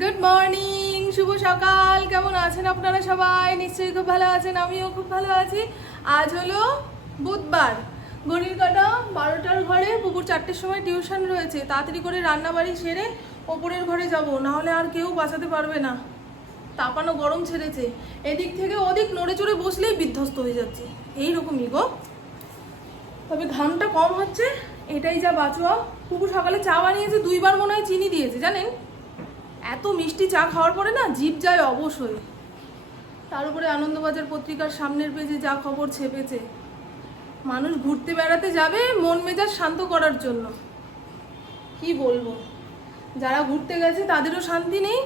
Good morning শুভ সকাল। কেমন আছেন আপনারা সবাই? নিশ্চয়ই খুব ভালো আছেন, আমিও খুব ভালো আছি। আজ হলো বুধবার। ঘড়ির কাটা বারোটার ঘরে পুকুর চারটের সময় টিউশন রয়েছে। তাড়াতাড়ি করে রান্নাবাড়ি সেরে ওপরের ঘরে যাব না হলে আর কেউ বাঁচাতে পারবে না। তাপানো গরম ছেড়েছে। এদিক থেকে ওদিক নড়ে চড়ে বসলেই বিধ্বস্ত হয়ে যাচ্ছে। এইরকমই গো। তবে ঘামটা কম হচ্ছে, এটাই যা বাঁচোয়া। পুকুর সকালে চা বানিয়েছে, দুইবার মনে হয় চিনি দিয়েছে, জানেন? এত মিষ্টি চা খাওয়ার পরে না জিভ যায় অবশ্যই তার উপরে আনন্দবাজার পত্রিকার সামনের পেজে যা খবর ছেপেছে। মানুষ ঘুরতে বেড়াতে যাবে মন মেজাজ শান্ত করার জন্য। কি বলব? যারা ঘুরতে গেছে তাদেরও শান্তি নেই।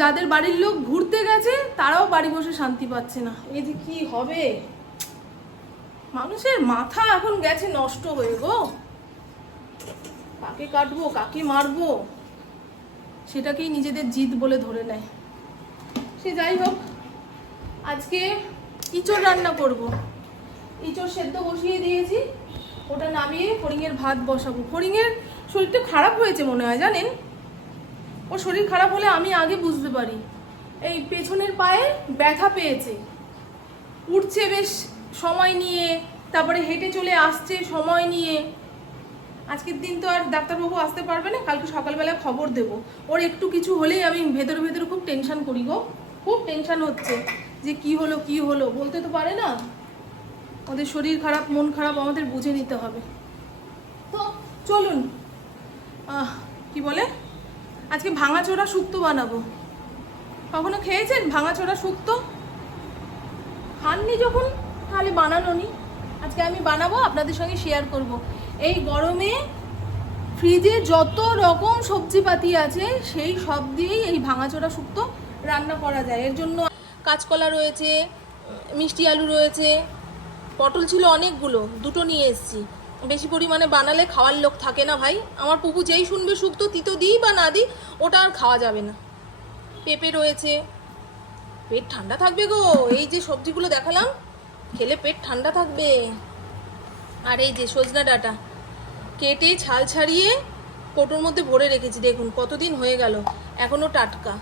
যাদের বাড়ির লোক ঘুরতে গেছে তারাও বাড়ি বসে শান্তি পাচ্ছে না। এই যে কি হবে? মানুষের মাথা এখন গেছে নষ্ট হয়ে গো। কাকে কাটবো, কাকে মারবো? সেটাকেই নিজেদের জিদ বলে ধরে নেয়। সে যাই হোক, আজকে ইঁচড় রান্না করব। ইঁচড় সেদ্ধ বসিয়ে দিয়েছি, ওটা নামিয়ে ফড়িংয়ের ভাত বসাবো। ফড়িংয়ের শরীরটা খারাপ হয়েছে মনে হয়, জানেন? ওর শরীর খারাপ হলে আমি আগে বুঝতে পারি। এই পেছনের পায়ে ব্যথা পেয়েছে। উঠছে বেশ সময় নিয়ে, তারপরে হেঁটে চলে আসছে সময় নিয়ে। আজকের দিন তো আর ডাক্তারবাবু আসতে পারবে না, কালকে সকালবেলা খবর দেব। ওর একটু কিছু হলেই আমি ভেতরে ভেতরে খুব টেনশন করি গো। খুব টেনশন হচ্ছে যে কি হলো কি হলো, বলতে তো পারে না। ওদের শরীর খারাপ, মন খারাপ, আমাদের বুঝে নিতে হবে। তো চলুন কি বলে? আজকে ভাঙাচোরা শুক্তো বানাবো। কখনো খেয়েছেন ভাঙাচোরা শুক্তো? খাননি যখন? তাহলে বানানো নি আজকে আমি বানাবো, আপনাদের সঙ্গে শেয়ার করব। এই গরমে ফ্রিজে যত রকম সবজিপাতি আছে, সেই সব দিয়েই এই ভাঙাচোরা শুক্তো রান্না করা যায়। এর জন্য কাঁচকলা রয়েছে, মিষ্টি আলু রয়েছে, পটল ছিল অনেকগুলো, দুটো নিয়ে এসেছি। বেশি পরিমাণে বানালে খাওয়ার লোক থাকে না ভাই। আমার পুকু যেই শুনবে শুক্তো, তিতো দিই বা না দিই, ওটা আর খাওয়া যাবে না। পেঁপে রয়েছে। পেট ঠান্ডা থাকবে গো। এই যে সবজিগুলো দেখালাম, খেলে পেট ঠান্ডা থাকবে। আর এই যে সজনা ডাটা কেটে ছাল ছাড়িয়ে কোটোর মধ্যে ভরে রেখেছি, দেখুন কতদিন হয়ে গেল, এখনও টাটকা।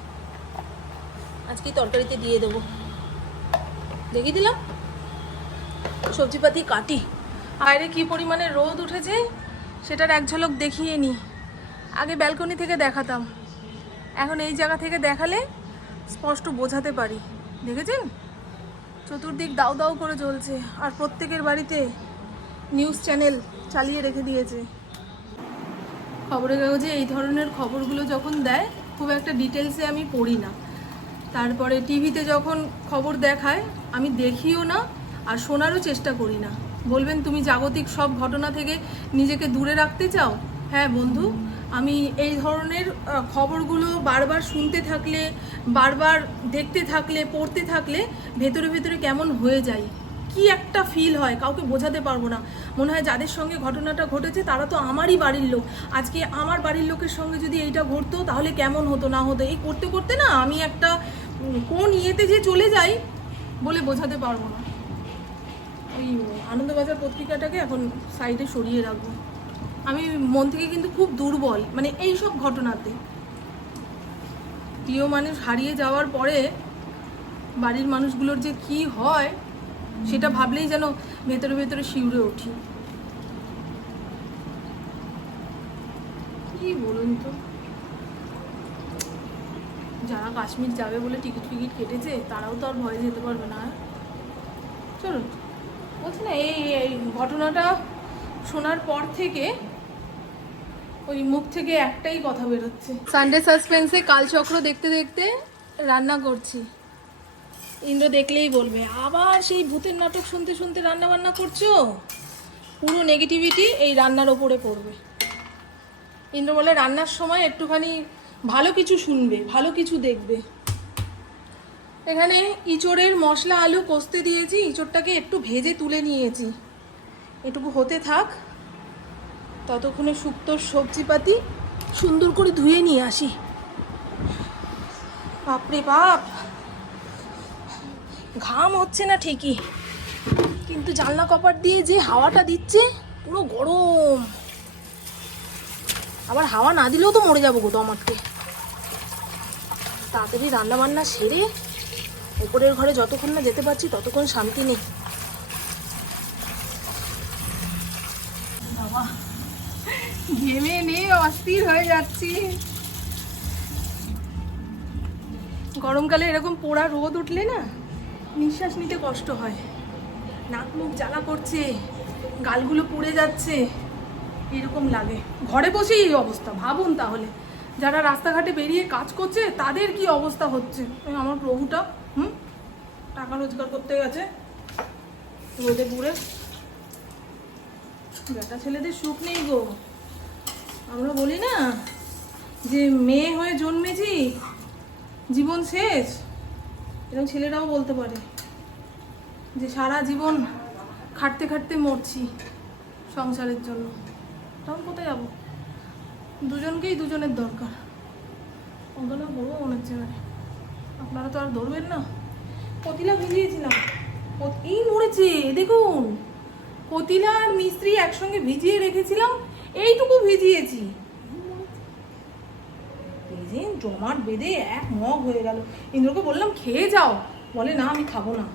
আজকে তরকারিতে দিয়ে দেবো। দেখিয়ে দিলাম। সবজিপাতি কাটি। বাইরে কি পরিমাণে রোদ উঠেছে, সেটার এক ঝলক দেখিয়ে নি। আগে ব্যালকনি থেকে দেখাতাম। এখন এই জায়গা থেকে দেখালে স্পষ্ট বোঝাতে পারি। দেখেছেন? চতুর্দিক দাউ দাউ করে জ্বলছে। আর প্রত্যেকের বাড়িতে নিউজ চ্যানেল চালিয়ে রেখে দিয়েছে। খবরের কাগজে এই ধরনের খবরগুলো যখন দেয়, খুব একটা ডিটেলসে আমি পড়ি না। তারপরে টিভিতে যখন খবর দেখায়, আমি দেখিও না আর শোনারও চেষ্টা করি না। বলবেন, তুমি জাগতিক সব ঘটনা থেকে নিজেকে দূরে রাখতে চাও? হ্যাঁ বন্ধু, আমি এই ধরনের খবরগুলো বারবার শুনতে থাকলে, বারবার দেখতে থাকলে, পড়তে থাকলে ভেতরে ভেতরে কেমন হয়ে যায়। কি একটা ফিল হয়, কাউকে বোঝাতে পারব না। মনে হয় যাদের সঙ্গে ঘটনাটা ঘটেছে, তারা তো আমারই বাড়ির লোক। আজকে আমার বাড়ির লোকের সঙ্গে যদি এইটা ঘটতো, তাহলে কেমন হতো, না হতো? এই করতে করতে না, আমি একটা কোন ইয়েতে যে চলে যাই বলে বোঝাতে পারব না। ওই আনন্দবাজার পত্রিকাটাকে এখন সাইডে সরিয়ে রাখব। আমি মন থেকে কিন্তু খুব দুর্বল মানে এই সব ঘটনাতে। প্রিয় মানুষ হারিয়ে যাওয়ার পরে বাড়ির মানুষগুলোর যে কি হয় সেটা ভাবলেই যেন ভেতরে ভেতরে শিউরে উঠি কি বলুন তো? যারা কাশ্মীর যাবে বলে টিকিট ফিকিট কেটেছে, তারাও তো আর ভয়ে যেতে পারবে না চলুন। বলছি না, এই এই ঘটনাটা শোনার পর থেকে ওই মুখ থেকে একটাই কথা বেরোচ্ছে। সানডে সাসপেন্সে কালচক্র দেখতে দেখতে রান্না করছি। ইন্দ্র দেখলেই বলবে, আবার সেই ভূতের নাটক শুনতে শুনতে রান্না বান্না করছ? পুরো নেগেটিভিটি এই রান্নার ওপরে পড়বে। ইন্দ্র বলে, রান্নার সময় একটুখানি ভালো কিছু শুনবে, ভালো কিছু দেখবে। এখানে ইঁচড়ের মশলা আলু কষতে দিয়েছি, ইঁচড়টাকে একটু ভেজে তুলে নিয়েছি। এটুকু হতে থাক। ততক্ষণে শুক্তোর সবজিপাতি সুন্দর করে ধুয়ে নিয়ে আসি। বাপরে বাপ! ঘাম হচ্ছে না ঠিকই। কিন্তু জানলা কপাট দিয়ে যে হাওয়াটা দিচ্ছে, পুরো গরম। আবার হাওয়া না দিলেও তো মরে যাব গো দমাটকে তাড়াতাড়ি রান্না বান্না সেরে উপরের ঘরে যতক্ষণ না যেতে পারছি ততক্ষণ শান্তি নেই। বাবা, ঘেমে নে অস্থির হয়ে যাচ্ছি। গরমকালে এরকম পোড়া রোদ উঠলে না নিঃশ্বাস নিতে কষ্ট হয়। নাক মুখ জ্বালা করছে, গালগুলো পুড়ে যাচ্ছে, এরকম লাগে। ঘরে বসেই এই অবস্থা, ভাবুন তাহলে। যারা রাস্তাঘাটে বেরিয়ে কাজ করছে, তাদের কি অবস্থা হচ্ছে? আমার প্রভুটা, হুম? টাকা রোজগার করতে গেছে। রোদে পুড়ে। বেটা ছেলেদের সুখ নেই গো। আমরা বলি না যে মেয়ে হয়ে জন্মেছি, জীবন শেষ। এরকম ছেলেরাও বলতে পারে যে সারা জীবন খাটতে খাটতে মরছি সংসারের জন্য। তখন কোথায় যাব? দুজনকেই দুজনের দরকার। ওগুলো বড় মনে হচ্ছে এবারে। আপনারা তো আর ধরবেন না। কতিলা ভিজিয়েছিলাম। এই মরেছে দেখুন। কতিলা আর মিস্ত্রি একসঙ্গে ভিজিয়ে রেখেছিলাম, এইটুকু ভিজিয়েছি। ভেজে জমাট বেঁধে এক মগ হয়ে গেল। ইন্দ্রকে বললাম, খেয়ে যাও। বলে, না, আমি খাব না।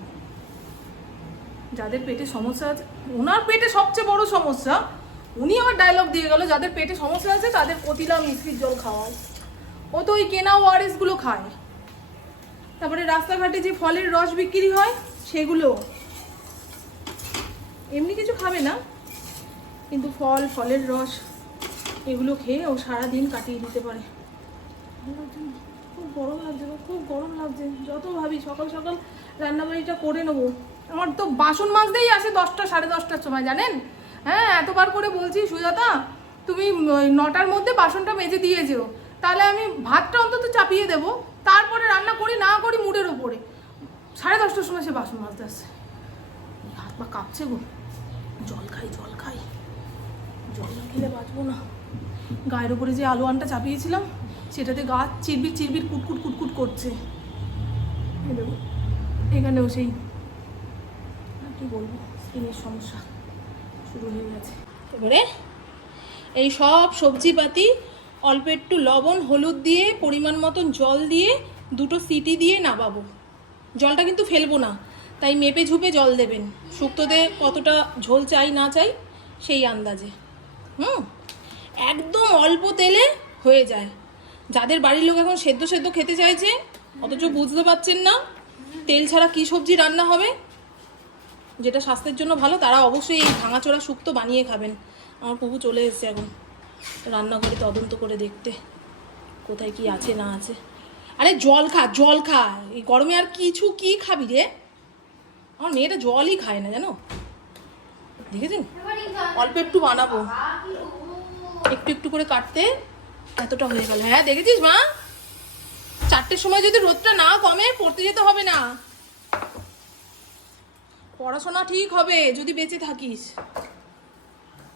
যাদের পেটে সমস্যা আছে, ওনার পেটে সবচেয়ে বড় সমস্যা, উনি আবার ডায়লগ দিয়ে গেল, যাদের পেটে সমস্যা আছে, তাদের কতিলা মিষ্টির জল খাওয়ায় ও তো ওই কেনা ওয়ারেসগুলো খায়। তারপরে রাস্তাঘাটে যে ফলের রস বিক্রি হয়, সেগুলো। এমনি কিছু খাবে না, কিন্তু ফল, ফলের রস, এগুলো খেয়ে ও সারা দিন কাটিয়ে দিতে পারে। খুব গরম লাগছে খুব গরম লাগছে। যত ভাবি, সকাল সকাল রান্নাবাড়িটা করে নেব। আমার তো বাসন মাজতেই আসে দশটা, সাড়ে দশটার সময়, জানেন? হ্যাঁ এতবার করে বলছি, সুজাতা, তুমি নটার মধ্যে বাসনটা মেজে দিয়ে যেও। তাহলে আমি ভাতটা অন্তত চাপিয়ে দেবো, তারপরে রান্না করি, না করি মুডের ওপরে। সাড়ে দশটার সময় সে বাসন মাজতে আসছে হাত পা কাঁপছে গো। জল খাই জল খাই। জল না খেলে বাঁচবো না। গায়ের উপরে যে আলু আনটা চাপিয়েছিলাম সেটাতে গাছ চিরবির চিরবির কুটকুট কুটকুট করছে। এখানেও সেই কি বলব, স্কিনের সমস্যা শুরু হয়ে গেছে। এবারে এই সব সবজিপাতি অল্প একটু লবণ, হলুদ দিয়ে, পরিমাণ মতন জল দিয়ে দুটো সিটি দিয়ে নামাবো জলটা কিন্তু ফেলব না, তাই মেপে ঝুপে জল দেবেন। শুক্তোতে কতটা ঝোল চাই না চাই, সেই আন্দাজে। হুম, একদম অল্প তেলে হয়ে যায়। যাদের বাড়ির লোক এখন সেদ্ধ সেদ্ধ খেতে চাইছে, অথচ বুঝতে পারছেন না তেল ছাড়া কি সবজি রান্না হবে। যেটা স্বাস্থ্যের জন্য ভালো, তারা অবশ্যই এই ভাঙাচোরা শুক্তো বানিয়ে খাবেন। আমার প্রভু চলে এসেছে এখন। রান্নাঘরে তদন্ত করে দেখতে, কোথায় কি আছে না আছে। আরে জল খা জল খা, এই গরমে আর কিছু কি খাবি রে? আমার মেয়েটা জলই খায় না, জানো? দেখেছেন? অল্প একটু বানাবো। একটু একটু করে কাটতে এতটা হয়ে গেল। হ্যাঁ দেখেছিস মা? চারটের সময় যদি রোদটা না কমে, পড়তে যেতে হবে না। পড়াশোনা ঠিক হবে, যদি বেঁচে থাকিস।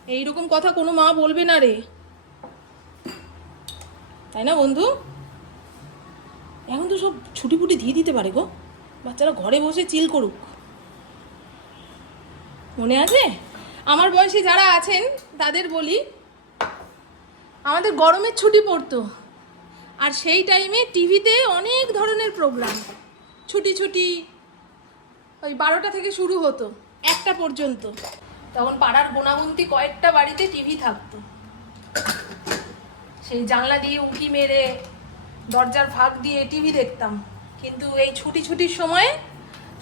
এইরকম কথা কোনো মা বলবে না রে। তাই না বন্ধু? এখন তো সব ছুটি ফুটি দিয়ে দিতে পারে গো। বাচ্চারা ঘরে বসে চিল করুক। মনে আছে? আমার বয়সী যারা আছেন, তাদের বলি আমাদের গরমের ছুটি পড়তো। আর সেই টাইমে টিভিতে অনেক ধরনের প্রোগ্রাম ছুটি ছুটি, ওই বারোটা থেকে শুরু হতো, একটা পর্যন্ত। তখন পাড়ার গোনাগুন্তি কয়েকটা বাড়িতে টিভি থাকতো। সেই জানলা দিয়ে উঁকি মেরে, দরজার ফাঁক দিয়ে টিভি দেখতাম। কিন্তু এই ছুটি ছুটির সময়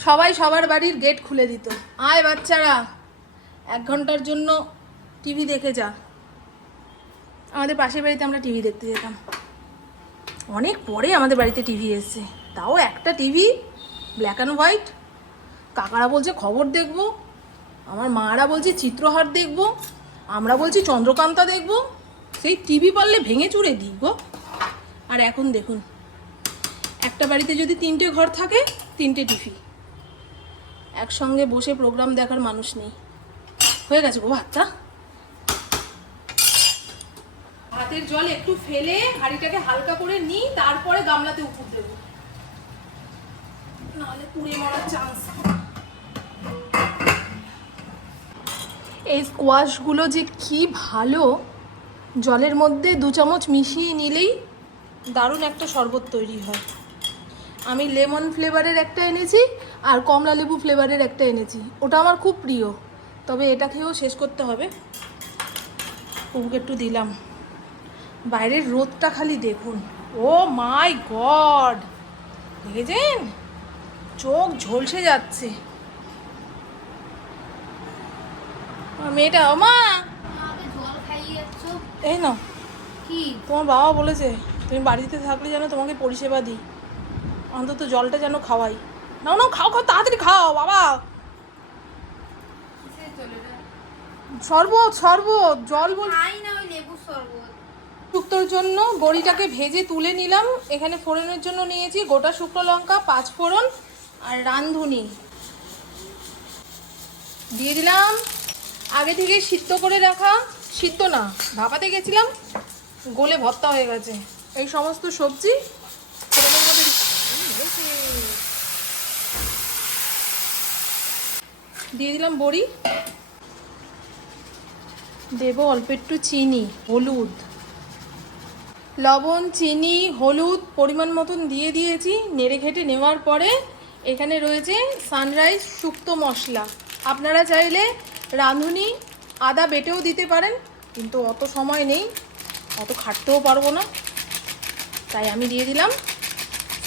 সবাই সবার বাড়ির গেট খুলে দিত। আয় বাচ্চারা, এক ঘণ্টার জন্য টিভি দেখে যা। আমাদের পাশের বাড়িতে আমরা টিভি দেখতে যেতাম। অনেক পরে আমাদের বাড়িতে টিভি এসেছে। তাও একটা টিভি ব্ল্যাক অ্যান্ড হোয়াইট কাকারা বলছে, খবর দেখব। আমার মারা বলছে চিত্রহার দেখব। আমরা বলছি, চন্দ্রকান্তা দেখব। সেই টিভি পারলে ভেঙে চুড়ে দিই গো। আর এখন দেখুন, একটা বাড়িতে যদি তিনটে ঘর থাকে, তিনটে টিভি। একসঙ্গে বসে প্রোগ্রাম দেখার মানুষ নেই। হয়ে গেছে গো ভাতটা। ভাতের জল একটু ফেলে হাঁড়িটাকে হালকা করে নিই, তারপরে গামলাতে উপর দেব। নাহলে পুড়ে মরার চান্স এই স্কোয়াশগুলো যে কি ভালো, জলের মধ্যে দু চামচ মিশিয়ে নিলেই দারুণ একটা শরবত তৈরি হয়। আমি লেমন ফ্লেভারের একটা এনেছি আর কমলা লেবু ফ্লেভারের একটা এনেছি। ওটা আমার খুব প্রিয়। তবে এটা খেয়েও শেষ করতে হবে। ওকে একটু দিলাম। বাইরের রোদটা খালি দেখুন। Oh my god! দেখেছেন? চোখ ঝলসে যাচ্ছে। মেয়েটা মা! এই না কি? তোমার বাবা বলেছে তুমি বাড়িতে থাকলে যেন তোমাকে পরিষেবা দিই। অন্তত জলটা যেন খাওয়াই। নাও নাও খাও খাও তাড়াতাড়ি খাও বাবা! শরবত শরবত জল বল না ওই শরবত। শুক্তোর জন্য বড়িটাকে ভেজে তুলে নিলাম। এখানে ফোড়নের জন্য নিয়েছি গোটা শুকনো লঙ্কা, পাঁচ ফোড়ন আর রাঁধুনি। দিয়ে দিলাম আগে থেকে সিদ্ধ করে রাখা, সিদ্ধ না, ভাপাতে গেছিলাম, গোলে ভর্তা হয়ে গেছে। এই সমস্ত সবজি দিয়ে দিলাম বড়ি। দেবো অল্প একটু চিনি, হলুদ। লবণ, চিনি, হলুদ পরিমাণ মতন দিয়ে দিয়েছি। নেড়ে ঘেটে নেওয়ার পরে এখানে রয়েছে সানরাইজ শুক্তো মশলা। আপনারা চাইলে রাঁধুনি, আদা বেটেও দিতে পারেন, কিন্তু অত সময় নেই, অত খাটতেও পারব না। তাই আমি দিয়ে দিলাম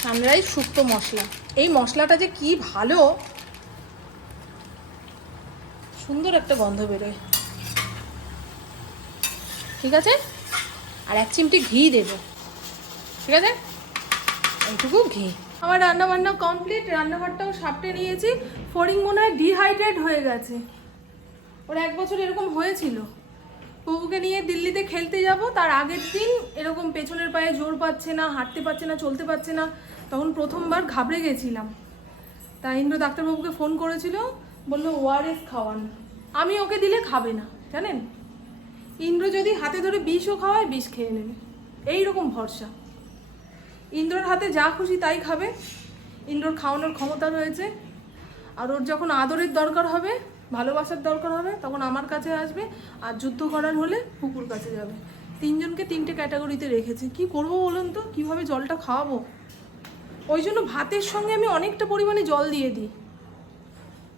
সানরাইজ শুক্তো মশলা। এই মশলাটা যে কি ভালো! সুন্দর একটা গন্ধ বেরোয়। ঠিক আছে? আর এক চিমটি ঘি দেব। ঠিক আছে? এইটুকু ঘি। আমার রান্না বান্না কমপ্লিট রান্নাঘরটাও সাপটে নিয়েছি। ফড়িং মনে হয় ডিহাইড্রেট হয়ে গেছে। ওর এক বছর এরকম হয়েছিল। প্রভুকে নিয়ে দিল্লিতে খেলতে যাব, তার আগের দিন এরকম পেছনের পায়ে জোর পাচ্ছে না, হাঁটতে পারছে না, চলতে পারছে না, তখন প্রথমবার ঘাবড়ে গেছিলাম। তা ইন্দ্র ডাক্তারবাবুকে ফোন করেছিল, বলল ওআরএস খাওয়ান। আমি ওকে দিলে খাবে না, জানেন? ইন্দ্র যদি হাতে ধরে বিষও খাওয়ায়, বিষ খেয়ে নেবে। এই রকম ভরসা। ইন্দ্রর হাতে যা খুশি তাই খাবে। ইন্দ্রর খাওয়ানোর ক্ষমতা রয়েছে। আর ওর যখন আদরের দরকার হবে, ভালোবাসার দরকার হবে, তখন আমার কাছে আসবে। আর যুদ্ধ করার হলে পুকুর কাছে যাবে। তিনজনকে তিনটে ক্যাটাগরিতে রেখেছে। কি করব বলুন তো? কীভাবে জলটা খাওয়াবো? ওই জন্য ভাতের সঙ্গে আমি অনেকটা পরিমাণে জল দিয়ে দিই।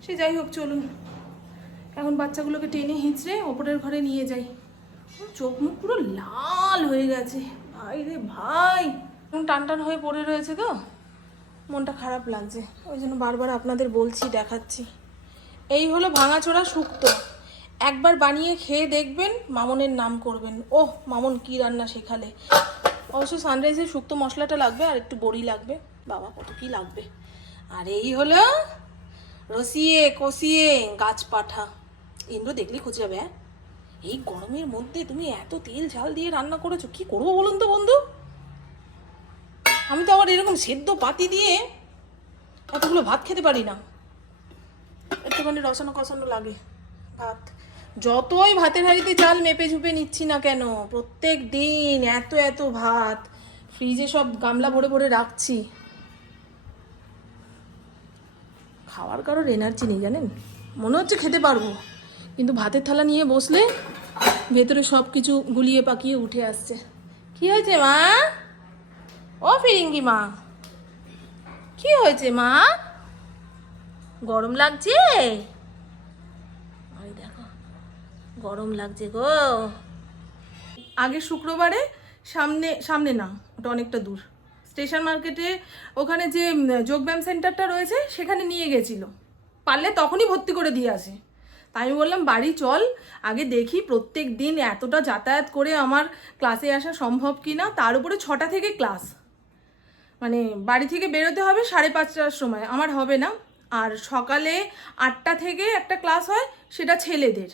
সে যাই হোক, চলুন। এখন বাচ্চাগুলোকে টেনে হিঁচড়ে ওপরের ঘরে নিয়ে যাই। চোখ মুখ পুরো লাল হয়ে গেছে। ভাই রে ভাই। টান টান হয়ে পড়ে রয়েছে তো? মনটা খারাপ লাগছে। ওই জন্য বারবার আপনাদের বলছি, দেখাচ্ছি। এই হলো ভাঙাচোরা শুক্তো। একবার বানিয়ে খেয়ে দেখবেন, মামনের নাম করবেন। ওহ, মামন কি রান্না শেখালে। অবশ্য সানরাইজের শুক্তো মশলাটা লাগবে, আর একটু বড়ি লাগবে। বাবা, কত কি লাগবে। আর এই হলো রসিয়ে, কষিয়ে গাছ পাঠা। ইন্দ্র দেখলি খুঁজে যাবে হ্যাঁ? এই গরমের মধ্যে তুমি এত তেল ঝাল দিয়ে রান্না করেছ, কি করব বলুন তো বন্ধু? আমি তো আবার এরকম সেদ্ধ পাতি দিয়ে এতগুলো ভাত খেতে পারি না। একটুখানি রসানো কষানো লাগে ভাত। যতই ভাতের হাঁড়িতে চাল মেপে ঝুপে নিচ্ছি না কেন, প্রত্যেক দিন এত এত ভাত। ফ্রিজে সব গামলা ভরে ভরে রাখছি। খাওয়ার কারোর এনার্জি নেই জানেন? মনে হচ্ছে খেতে পারব। কিন্তু ভাতের থালা নিয়ে বসলে ভেতরে সব কিছু গুলিয়ে পাকিয়ে উঠে আসছে। কি হয়েছে মা? ও ফিরিঙ্গি মা। কি হয়েছে মা? গরম লাগছে? দেখো, গরম লাগছে গো। আগে শুক্রবারে সামনে সামনে না, ওটা অনেকটা দূর। স্টেশন মার্কেটে ওখানে যে যোগব্যায়াম সেন্টারটা রয়েছে, সেখানে নিয়ে গেছিল। পারলে তখনই ভর্তি করে দিয়ে আসে। তাই আমি বললাম, বাড়ি চল, আগে দেখি প্রত্যেক দিন এতটা যাতায়াত করে আমার ক্লাসে আসা সম্ভব কি না তার উপরে ছটা থেকে ক্লাস মানে বাড়ি থেকে বেরোতে হবে সাড়ে পাঁচটার সময়, আমার হবে না। আর সকালে আটটা থেকে একটা ক্লাস হয়, সেটা ছেলেদের।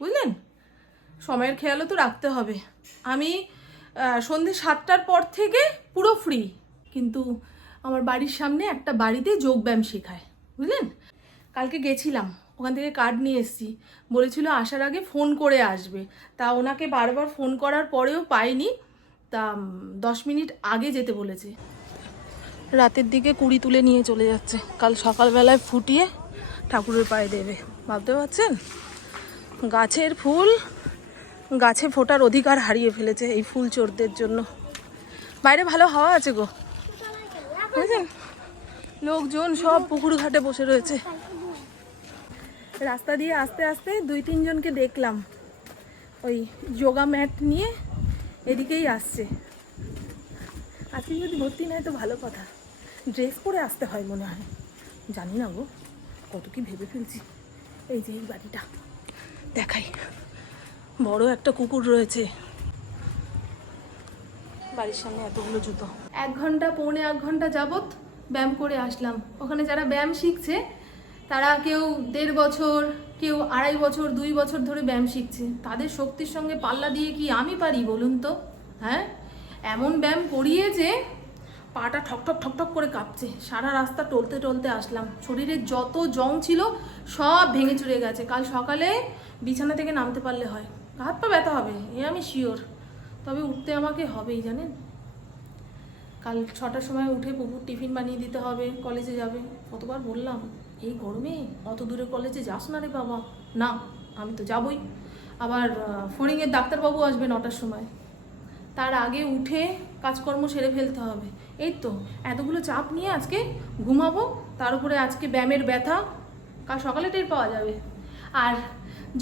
বুঝলেন? সময়ের খেয়ালও তো রাখতে হবে। আমি সন্ধে সাতটার পর থেকে পুরো ফ্রি কিন্তু আমার বাড়ির সামনে একটা বাড়িতে যোগব্যায়াম শেখায়। বুঝলেন? কালকে গেছিলাম। ওখান থেকে কার্ড নিয়ে এসেছি। বলেছিল আসার আগে ফোন করে আসবে। তা ওনাকে বারবার ফোন করার পরেও পাইনি। তা দশ মিনিট আগে যেতে বলেছে। রাতের দিকে কুড়ি তুলে নিয়ে চলে যাচ্ছে। কাল সকালবেলায় ফুটিয়ে ঠাকুরের পায়ে দেবে। ভাবতে পারছেন? গাছের ফুল, গাছে ফোটার অধিকার হারিয়ে ফেলেছে এই ফুল চোরদের জন্য। বাইরে ভালো হাওয়া আছে গো। বুঝেছেন? লোকজন সব পুকুর ঘাটে বসে রয়েছে। রাস্তা দিয়ে আস্তে আস্তে দুই তিনজনকে দেখলাম। ওই যোগা ম্যাট নিয়ে এদিকেই আসছে। আজকে যদি ভর্তি নেয় তো ভালো কথা। ড্রেস পরে আসতে হয় মনে হয়। জানি না গো, কত কি ভেবে ফেলছি। এই যে এই বাড়িটা। দেখাই। বড় একটা কুকুর রয়েছে। বাড়ির সামনে এতগুলো জুতো। এক ঘণ্টা, পৌনে এক ঘণ্টা যাবত ব্যায়াম করে আসলাম। ওখানে যারা ব্যায়াম শিখছে তারা কেউ দেড় বছর, কেউ আড়াই বছর, দুই বছর ধরে ব্যায়াম শিখছে। তাদের শক্তির সঙ্গে পাল্লা দিয়ে কি আমি পারি বলুন তো? হ্যাঁ? এমন ব্যায়াম করিয়ে যে পাটা ঠকঠক ঠকঠক করে কাঁপছে। সারা রাস্তা টলতে টলতে আসলাম। শরীরের যত জং ছিল সব ভেঙে চুরে গেছে। কাল সকালে বিছানা থেকে নামতে পারলে হয়। হাত পা ব্যথা হবে, এ আমি শিওর। তবে উঠতে আমাকে হবেই, জানেন? কাল ছটার সময় উঠে পুকুর টিফিন বানিয়ে দিতে হবে, কলেজে যাবে। কতবার বললাম। এই গরমে অত দূরে কলেজে যাস না রে বাবা। না, আমি তো যাবই। আবার ফড়িংয়ের ডাক্তারবাবু আসবে নটার সময়। তার আগে উঠে কাজকর্ম সেরে ফেলতে হবে। এই তো, এতগুলো চাপ নিয়ে আজকে ঘুমাবো, তার উপরে আজকে ব্যায়ামের ব্যথা, কাল সকালে টের পাওয়া যাবে। আর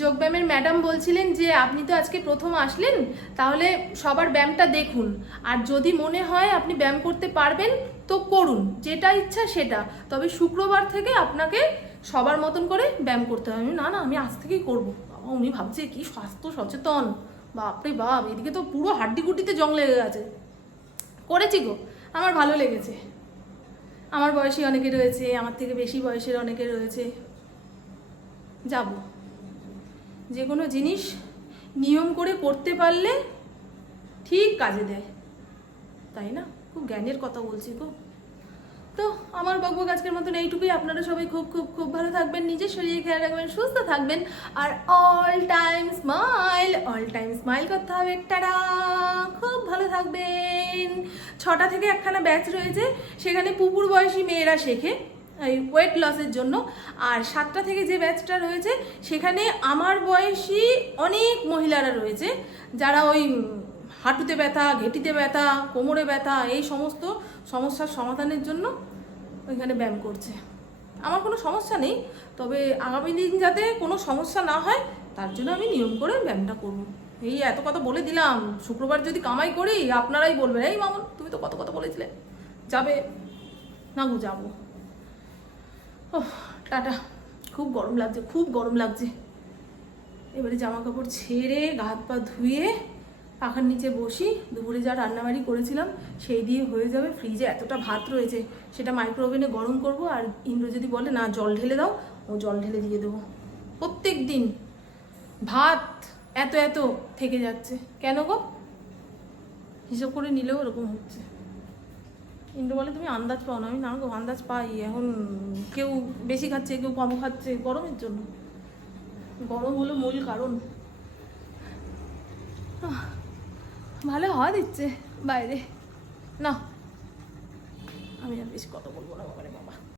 যোগব্যায়ামের ম্যাডাম বলছিলেন যে, আপনি তো আজকে প্রথম আসলেন, তাহলে সবার ব্যায়ামটা দেখুন। আর যদি মনে হয় আপনি ব্যায়াম করতে পারবেন তো করুন, যেটা ইচ্ছা সেটা। তবে শুক্রবার থেকে আপনাকে সবার মতন করে ব্যায়াম করতে হবে। না না, আমি আজ থেকেই করব। বাবা, উনি ভাবছে কি স্বাস্থ্য সচেতন। বাপরে বাপ, এদিকে তো পুরো হাড্ডি গুটিতে জং লেগে গেছে। করেছি গো, আমার ভালো লেগেছে। আমার বয়সী অনেকে রয়েছে, আমার থেকে বেশি বয়সের অনেকে রয়েছে। যাব। যে কোনো জিনিস নিয়ম করে করতে পারলে ঠিক কাজে দেয়। তাই না? খুব জ্ঞানের কথা বলছি গো। তো আমার বকবক আজকের মতন এইটুকুই। আপনারা সবাই খুব খুব খুব ভালো থাকবেন নিজের শরীরে খেয়াল রাখবেন, সুস্থ থাকবেন। আর all time smile all time smile করতে হবে। Ta ta! খুব ভালো থাকবেন। ছটা থেকে একখানা ব্যাচ রয়েছে, সেখানে পুকুর বয়সী মেয়েরা শেখে, এই ওয়েট লসের জন্য। আর সাতটা থেকে যে ব্যাচটা রয়েছে, সেখানে আমার বয়সী অনেক মহিলারা রয়েছে, যারা ওই হাঁটুতে ব্যথা, ঘেটিতে ব্যথা, কোমরে ব্যথা, এই সমস্ত সমস্যার সমাধানের জন্য ওইখানে ব্যায়াম করছে। আমার কোনো সমস্যা নেই, তবে আগামী দিন যাতে কোনো সমস্যা না হয়, তার জন্য আমি নিয়ম করে ব্যায়ামটা করব। এই এত কথা বলে দিলাম, শুক্রবার যদি কামাই করি, আপনারাই বলবেন, এই মামন, তুমি তো কত কথা বলেছিলে, যাবে, না গো, যাব। ওহ, টাটা, খুব গরম লাগছে, খুব গরম লাগছে। এবারে জামা কাপড় ছেড়ে, গা হাত পা ধুয়ে পাখার নিচে বসি, দুপুরে যা রান্নাবাড়ি করেছিলাম সেই দিয়ে হয়ে যাবে। ফ্রিজে এতটা ভাত রয়েছে, সেটা মাইক্রো ওভেনে গরম করব আর ইন্দ্র যদি বলে, না, জল ঢেলে দাও, ও জল ঢেলে দিয়ে দেবো। প্রত্যেক দিন ভাত এত এত থেকে যাচ্ছে। কেন গো? হিসাব করে নিলেও এরকম হচ্ছে। ইন্দ্র বলে, তুমি আন্দাজ পাও না। আমি, না গো, আন্দাজ পাই। এখন কেউ বেশি খাচ্ছে, কেউ কম খাচ্ছে গরমের জন্য। গরম হলো মূল কারণ। ভালো হওয়া দিচ্ছে বাইরে। না আমি আর বেশি কথা বলব না বাবারে। বাবা